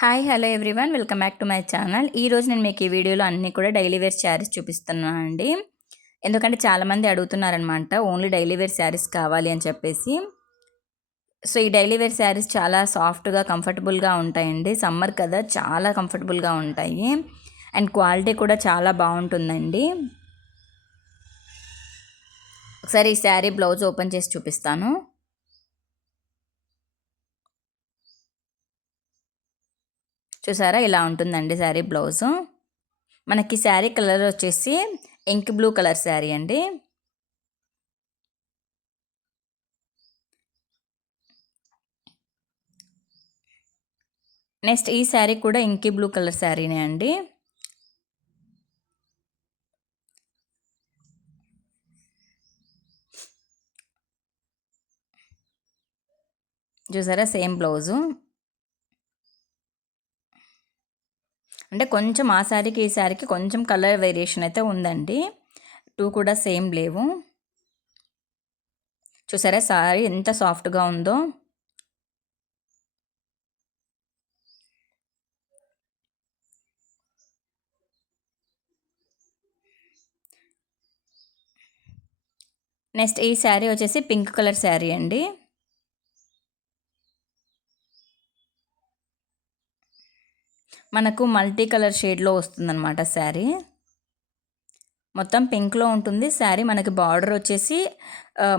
Hi hello everyone welcome back to my channel. ఈరోజు నేను మీకు ఈ వీడియోలో అన్నీ కూడా డైలీ వేర్ శారీస్ చూపిస్తున్నాను అండి. ఎందుకంటే చాలామంది అడుగుతున్నారనమాట ఓన్లీ డైలీ వేర్ శారీస్ కావాలి అని చెప్పేసి. సో ఈ డైలీ వేర్ శారీస్ చాలా సాఫ్ట్గా కంఫర్టబుల్గా ఉంటాయండి. సమ్మర్ కదా చాలా కంఫర్టబుల్గా ఉంటాయి అండ్ క్వాలిటీ కూడా చాలా బాగుంటుందండి. ఒకసారి ఈ శారీ బ్లౌజ్ ఓపెన్ చేసి చూపిస్తాను. చూసారా ఇలా ఉంటుందండి శారీ బ్లౌజు. మనకి శారీ కలర్ వచ్చేసి ఇంక్ బ్లూ కలర్ శారీ అండి. నెక్స్ట్ ఈ శారీ కూడా ఇంకీ బ్లూ కలర్ శారీనే అండి. చూసారా సేమ్ బ్లౌజు. అంటే కొంచెం ఆ శారీకి ఈ శారీకి కొంచెం కలర్ వేరియేషన్ అయితే ఉందండి. టూ కూడా సేమ్ లేవు. చూసారా శారీ ఎంత సాఫ్ట్గా ఉందో. నెక్స్ట్ ఈ శారీ వచ్చేసి పింక్ కలర్ శారీ అండి. మనకు మల్టీ కలర్ షేడ్లో వస్తుందన్నమాట శారీ. మొత్తం పింక్లో ఉంటుంది శారీ. మనకి బార్డర్ వచ్చేసి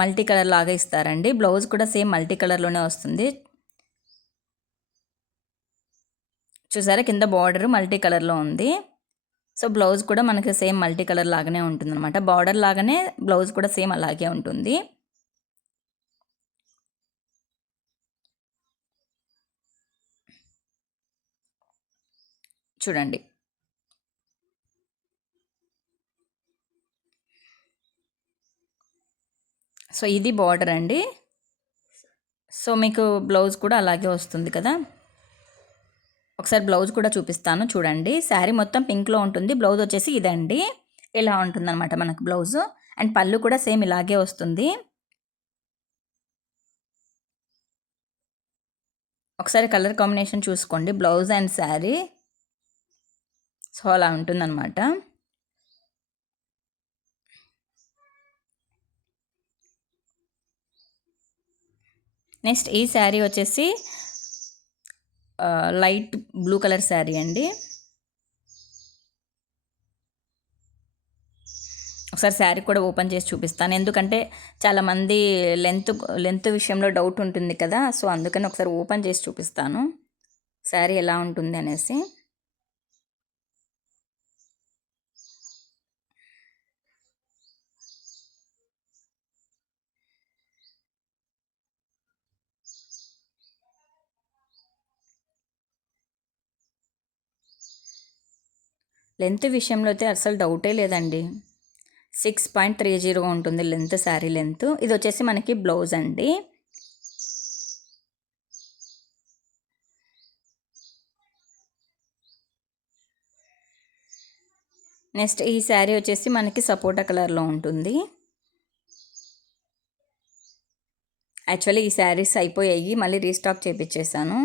మల్టీ కలర్ లాగా ఇస్తారండి. బ్లౌజ్ కూడా సేమ్ మల్టీ కలర్లోనే వస్తుంది. చూసారా కింద బార్డర్ మల్టీ కలర్లో ఉంది. సో బ్లౌజ్ కూడా మనకి సేమ్ మల్టీ కలర్ లాగానే ఉంటుంది అనమాట. బార్డర్ లాగానే బ్లౌజ్ కూడా సేమ్ అలాగే ఉంటుంది. చూడండి సో ఇది బార్డర్ అండి. సో మీకు బ్లౌజ్ కూడా అలాగే వస్తుంది కదా. ఒకసారి బ్లౌజ్ కూడా చూపిస్తాను చూడండి. శారీ మొత్తం పింక్లో ఉంటుంది. బ్లౌజ్ వచ్చేసి ఇదండి. ఇలా ఉంటుందన్నమాట మనకు బ్లౌజు. అండ్ పళ్ళు కూడా సేమ్ ఇలాగే వస్తుంది. ఒకసారి కలర్ కాంబినేషన్ చూసుకోండి బ్లౌజ్ అండ్ శారీ. సో అలా ఉంటుందన్నమాట. నెక్స్ట్ ఈ శారీ వచ్చేసి లైట్ బ్లూ కలర్ శారీ అండి. ఒకసారి శారీ కూడా ఓపెన్ చేసి చూపిస్తాను. ఎందుకంటే చాలామంది లెంత్ విషయంలో డౌట్ ఉంటుంది కదా. సో అందుకని ఒకసారి ఓపెన్ చేసి చూపిస్తాను శారీ ఎలా ఉంటుంది అనేసి. లెంత్ విషయంలో అయితే అసలు డౌటే లేదండి. 6.30 ఉంటుంది లెంత్, శారీ లెంత్. ఇది వచ్చేసి మనకి బ్లౌజ్ అండి. నెక్స్ట్ ఈ శారీ వచ్చేసి మనకి సపోటా కలర్లో ఉంటుంది. యాక్చువల్లీ ఈ శారీస్ అయిపోయాయి, మళ్ళీ రీస్టాక్ చేయించేసాను.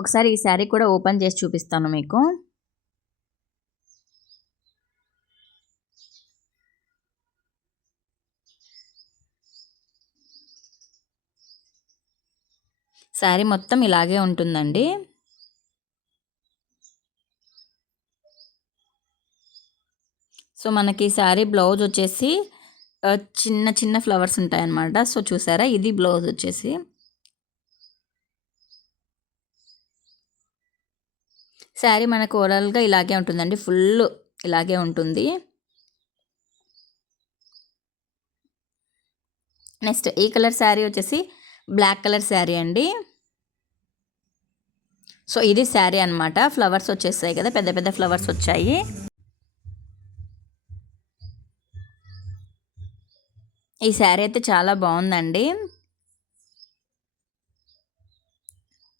ఒకసారి ఈ శారీ కూడా ఓపెన్ చేసి చూపిస్తాను మీకు. శారీ మొత్తం ఇలాగే ఉంటుందండి. సో మనకి శారీ బ్లౌజ్ వచ్చేసి చిన్న చిన్న ఫ్లవర్స్ ఉంటాయన్నమాట. సో చూసారా ఇది బ్లౌజ్ వచ్చేసి. శారీ మనకు ఓవరాల్గా ఇలాగే ఉంటుందండి. ఫుల్ ఇలాగే ఉంటుంది. నెక్స్ట్ ఈ కలర్ శారీ వచ్చేసి బ్లాక్ కలర్ శారీ అండి. సో ఇది శారీ అనమాట. ఫ్లవర్స్ వచ్చేసాయి కదా, పెద్ద పెద్ద ఫ్లవర్స్ వచ్చాయి. ఈ శారీ అయితే చాలా బాగుందండి.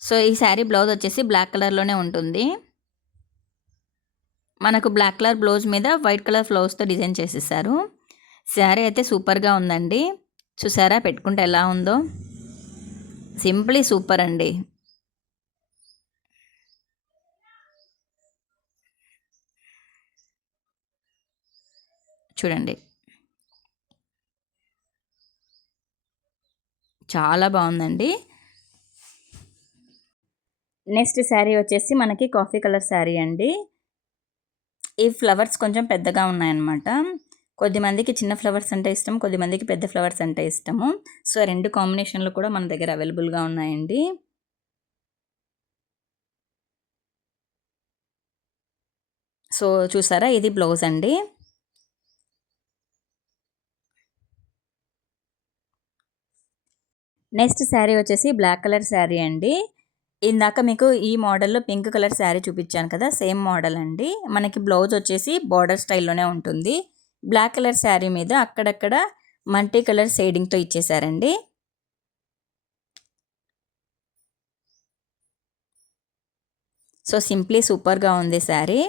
సో ఈ శారీ బ్లౌజ్ వచ్చేసి బ్లాక్ కలర్లోనే ఉంటుంది. మనకు బ్లాక్ కలర్ బ్లౌజ్ మీద వైట్ కలర్ ఫ్లవర్స్తో డిజైన్ చేసేసారు. శారీ అయితే సూపర్గా ఉందండి. చూసారా పెట్టుకుంటే ఎలా ఉందో. సింప్లీ సూపర్ అండి. చూడండి. చాలా బాగుందండి. నెక్స్ట్ శారీ వచ్చేసి మనకి కాఫీ కలర్ శారీ అండి. ఈ ఫ్లవర్స్ కొంచెం పెద్దగా ఉన్నాయన్నమాట. కొద్దిమందికి చిన్న ఫ్లవర్స్ అంటే ఇష్టం, కొద్దిమందికి పెద్ద ఫ్లవర్స్ అంటే ఇష్టము. సో 2 కాంబినేషన్లు కూడా మన దగ్గర అవైలబుల్గా ఉన్నాయండి. సో చూసారా, ఇది బ్లౌజ్ అండి. నెక్స్ట్ శారీ వచ్చేసి బ్లాక్ కలర్ శారీ అండి. ఇందాక మీకు ఈ మోడల్‌లో పింక్ కలర్ శారీ చూపించాను కదా, సేమ్ మోడల్ అండి. మనకి బ్లౌజ్ వచ్చేసి బోర్డర్ స్టైల్‌లోనే ఉంటుంది. బ్లాక్ కలర్ శారీ మీద అక్కడక్కడ మల్టీ కలర్ షేడింగ్‌తో ఇచ్చేసారండి. సో సింప్లీ సూపర్‌గా ఉంది శారీ.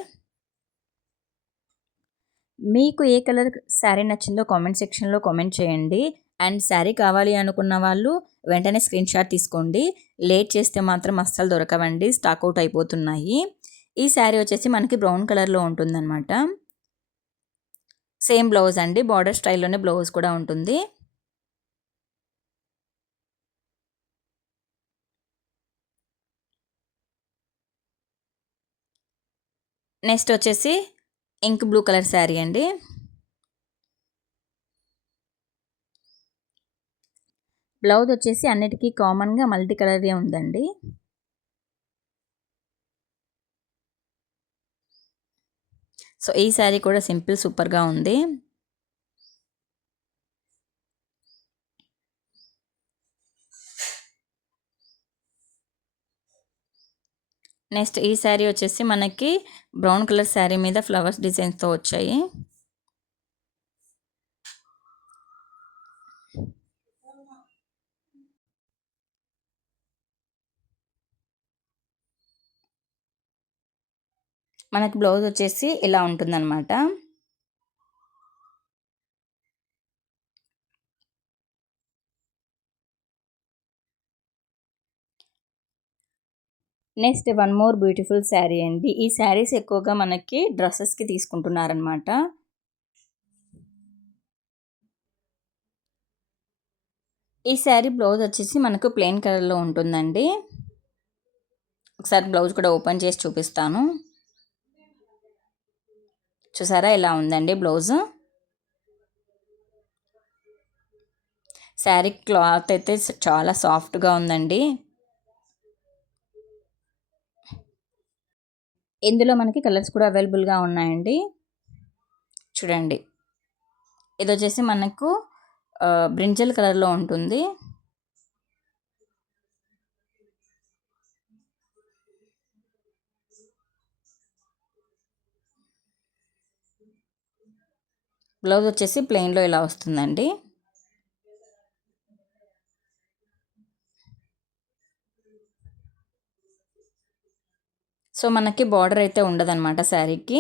మీకు ఏ కలర్ శారీ నచ్చిందో కామెంట్ సెక్షన్‌లో కామెంట్ చేయండి. అండ్ శారీ కావాలి అనుకున్న వాళ్ళు వెంటనే స్క్రీన్‌షాట్ తీసుకోండి. లేట్ చేస్తే మాత్రం అస్సలు దొరకవండి. స్టాక్ ఔట్ అయిపోతున్నాయి. ఈ శారీ వచ్చేసి మనకి బ్రౌన్ కలర్‌లో ఉంటుందన్నమాట. సేమ్ బ్లౌజ్ అండి. బార్డర్ స్టైల్‌లోనే బ్లౌజ్ కూడా ఉంటుంది. నెక్స్ట్ వచ్చేసి ఇంక్ బ్లూ కలర్ శారీ అండి. బ్లౌజ్ వచ్చేసి అన్నిటికీ కామన్‌గా మల్టీ కలరే ఉందండి. సో ఈ శారీ కూడా సింపుల్ సూపర్‌గా ఉంది. నెక్స్ట్ ఈ శారీ వచ్చేసి మనకి బ్రౌన్ కలర్ శారీ మీద ఫ్లవర్స్ డిజైన్స్‌తో వచ్చాయి. మనకి బ్లౌజ్ వచ్చేసి ఇలా ఉంటుందన్నమాట. Next one more beautiful sari అండి. ఈ శారీస్ ఎక్కువగా మనకి డ్రెస్సెస్‌కి తీసుకుంటున్నారనమాట. ఈ శారీ బ్లౌజ్ వచ్చేసి మనకు ప్లెయిన్ కలర్‌లో ఉంటుందండి. ఒకసారి బ్లౌజ్ కూడా ఓపెన్ చేసి చూపిస్తాను. చూసారా, ఇలా ఉందండి బ్లౌజు. శారీ క్లాత్ అయితే చాలా సాఫ్ట్‌గా ఉందండి. ఇందులో మనకి కలర్స్ కూడా అవైలబుల్‌గా ఉన్నాయండి. చూడండి, ఇదొచ్చేసి మనకు బ్రింజల్ కలర్‌లో ఉంటుంది. బ్లౌజ్ వచ్చేసి ప్లెయిన్‌లో ఇలా వస్తుందండి. సో మనకి బార్డర్ అయితే ఉండదన్నమాట శారీకి.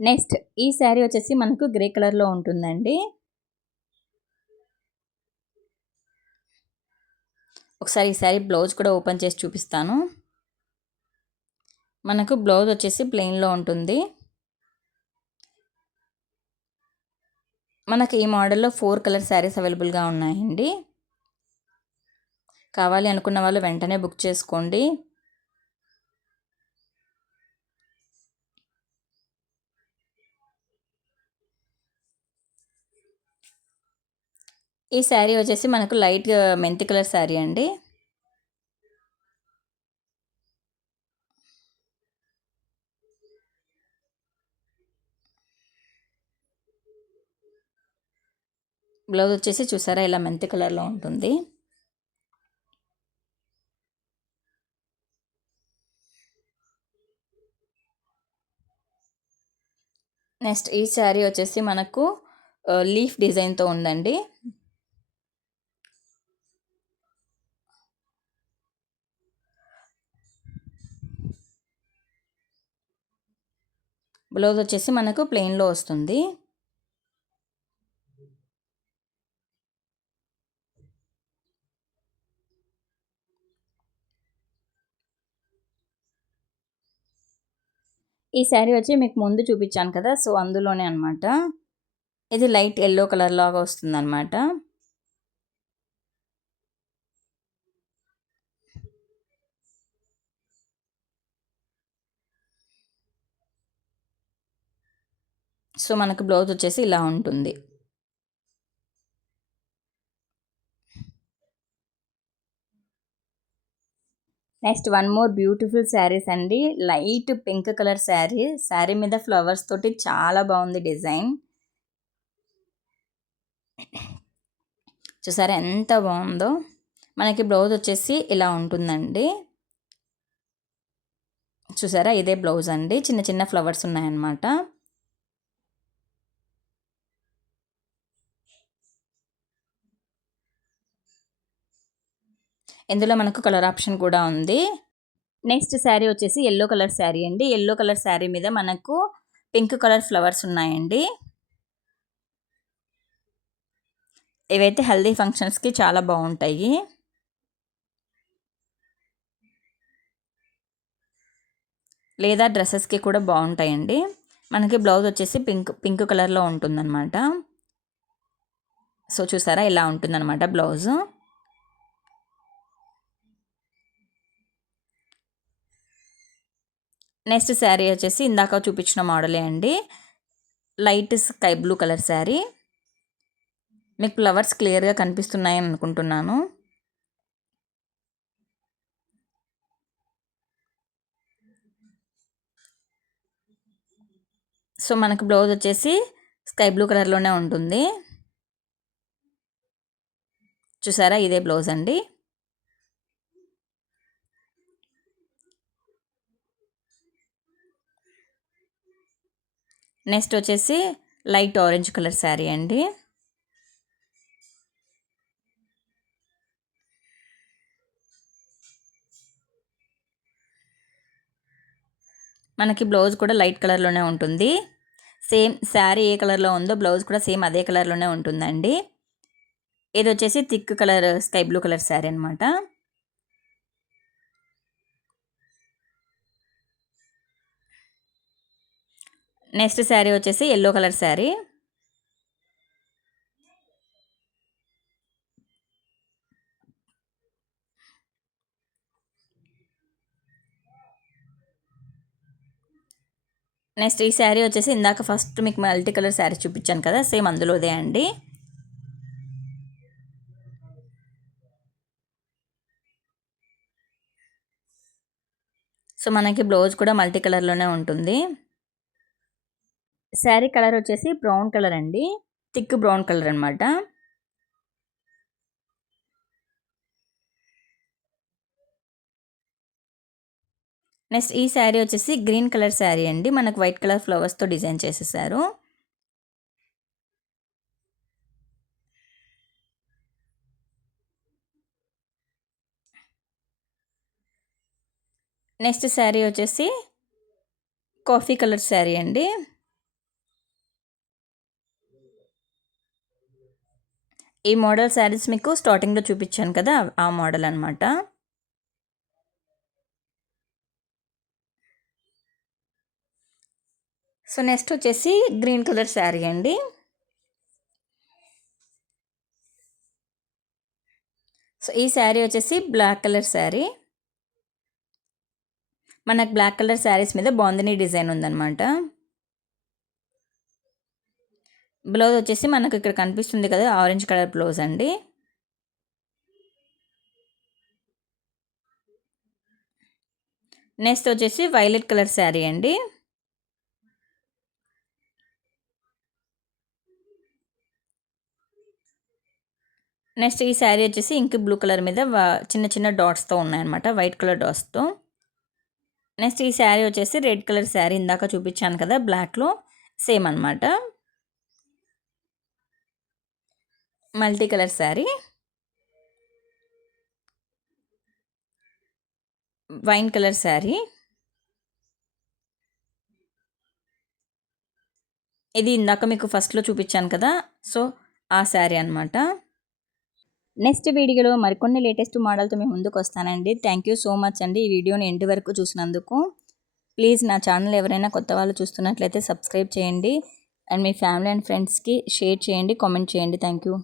నెక్స్ట్ ఈ శారీ వచ్చేసి మనకు గ్రే కలర్‌లో ఉంటుందండి. ఒకసారి ఈ శారీ బ్లౌజ్ కూడా ఓపెన్ చేసి చూపిస్తాను. మనకు బ్లౌజ్ వచ్చేసి ప్లెయిన్‌లో ఉంటుంది. మనకి ఈ మోడల్‌లో 4 కలర్ శారీస్ అవైలబుల్‌గా ఉన్నాయండి. కావాలి అనుకున్న వాళ్ళు వెంటనే బుక్ చేసుకోండి. ఈ శారీ వచ్చేసి మనకు లైట్ మెంతి కలర్ శారీ అండి. బ్లౌజ్ వచ్చేసి చూసారా, ఇలా మెంతి కలర్‌లో ఉంటుంది. నెక్స్ట్ ఈ శారీ వచ్చేసి మనకు లీఫ్ డిజైన్‌తో ఉందండి. బ్లౌజ్ వచ్చేసి మనకు ప్లెయిన్‌లో వస్తుంది. ఈ శారీ వచ్చి మీకు ముందు చూపించాను కదా! సో, అందులోనే అనమాట. ఇది లైట్ యెల్లో కలర్ లాగా వస్తుందనమాట. సో, మనకు బ్లౌజ్ వచ్చేసి ఇలా ఉంటుంది. Next one more beautiful saris అండి. Light pink colour sari. Sari మీద ఫ్లవర్స్ తోటి చాలా బాగుంది డిజైన్. చూసారా ఎంత బాగుందో. మనకి బ్లౌజ్ వచ్చేసి ఇలా ఉంటుందండి. చూసారా ఇదే బ్లౌజ్ అండి. చిన్న చిన్న ఫ్లవర్స్ ఉన్నాయన్నమాట. ఇందులో మనకు కలర్ ఆప్షన్ కూడా ఉంది. నెక్స్ట్ శారీ వచ్చేసి యెల్లో కలర్ శారీ అండి. యెల్లో కలర్ శారీ మీద మనకు పింక్ కలర్ ఫ్లవర్స్ ఉన్నాయండి. ఇవైతే హల్దీ ఫంక్షన్స్‌కి చాలా బాగుంటాయి. లేదా డ్రెస్సెస్‌కి కూడా బాగుంటాయండి. మనకి బ్లౌజ్ వచ్చేసి పింక్ కలర్‌లో ఉంటుందన్నమాట. సో, చూసారా ఇలా ఉంటుందన్నమాట బ్లౌజు. నెక్స్ట్ శారీ వచ్చేసి ఇందాక చూపించిన మోడలే అండి. Light sky blue colour sari. మీకు ఫ్లవర్స్ క్లియర్‌గా కనిపిస్తున్నాయని అనుకుంటున్నాను. సో, మనకు బ్లౌజ్ వచ్చేసి స్కై బ్లూ కలర్‌లోనే ఉంటుంది. చూసారా ఇదే బ్లౌజ్ అండి. నెక్స్ట్ వచ్చేసి లైట్ ఆరెంజ్ కలర్ శారీ అండి. మనకి బ్లౌజ్ కూడా లైట్ కలర్‌లోనే ఉంటుంది. సేమ్ శారీ ఏ కలర్‌లో ఉందో బ్లౌజ్ కూడా సేమ్ అదే కలర్‌లోనే ఉంటుందండి. ఇది వచ్చేసి thick colour sky blue colour sari అనమాట. నెక్స్ట్ శారీ వచ్చేసి యెల్లో కలర్ శారీ. నెక్స్ట్ ఈ శారీ వచ్చేసి ఇందాక ఫస్ట్ మీకు మల్టీ కలర్ శారీ చూపించాను కదా! సేమ్ అందులోదే అండి. సో, మనకి బ్లౌజ్ కూడా మల్టీ కలర్‌లోనే ఉంటుంది. శారీ కలర్ వచ్చేసి బ్రౌన్ కలర్ అండి. థిక్ బ్రౌన్ కలర్ అనమాట. నెక్స్ట్ ఈ శారీ వచ్చేసి గ్రీన్ కలర్ శారీ అండి. మనకు వైట్ కలర్ ఫ్లవర్స్‌తో డిజైన్ చేసేసారు. నెక్స్ట్ శారీ వచ్చేసి కాఫీ కలర్ శారీ అండి. ఈ మోడల్ శారీస్ మీకు స్టార్టింగ్‌లో చూపించాను కదా! ఆ మోడల్ అనమాట. సో, నెక్స్ట్ వచ్చేసి గ్రీన్ కలర్ శారీ అండి. సో, ఈ శారీ వచ్చేసి బ్లాక్ కలర్ శారీ. మనకు బ్లాక్ కలర్ శారీస్ మీద బాందిని డిజైన్ ఉందనమాట. బ్లౌజ్ వచ్చేసి మనకు ఇక్కడ కనిపిస్తుంది కదా! ఆరెంజ్ కలర్ బ్లౌజ్ అండి. నెక్స్ట్ వచ్చేసి వైలెట్ కలర్ శారీ అండి. నెక్స్ట్ ఈ శారీ వచ్చేసి ఇంక్ బ్లూ కలర్ మీద చిన్న చిన్న డాట్స్‌తో ఉన్నాయన్నమాట. White colour డాట్స్‌తో. నెక్స్ట్ ఈ శారీ వచ్చేసి రెడ్ కలర్ శారీ ఇందాక చూపించాను కదా! బ్లాక్‌లో సేమ్ అనమాట. Multi colour sari. Wine colour sari. ఇది ఇందాక మీకు ఫస్ట్‌లో చూపించాను కదా! సో, ఆ శారీ అనమాట. నెక్స్ట్ వీడియోలో మరికొన్ని లేటెస్ట్ మోడల్‌తో మీ ముందుకొస్తానండి. థ్యాంక్ యూ సో మచ్ అండి. ఈ వీడియోని ఎండ్ వరకు చూసినందుకు. ప్లీజ్ నా ఛానల్ ఎవరైనా కొత్త వాళ్ళు చూస్తున్నట్లయితే సబ్స్క్రైబ్ చేయండి అండ్ మీ ఫ్యామిలీ అండ్ ఫ్రెండ్స్కి షేర్ చేయండి, కామెంట్ చేయండి. Thank you.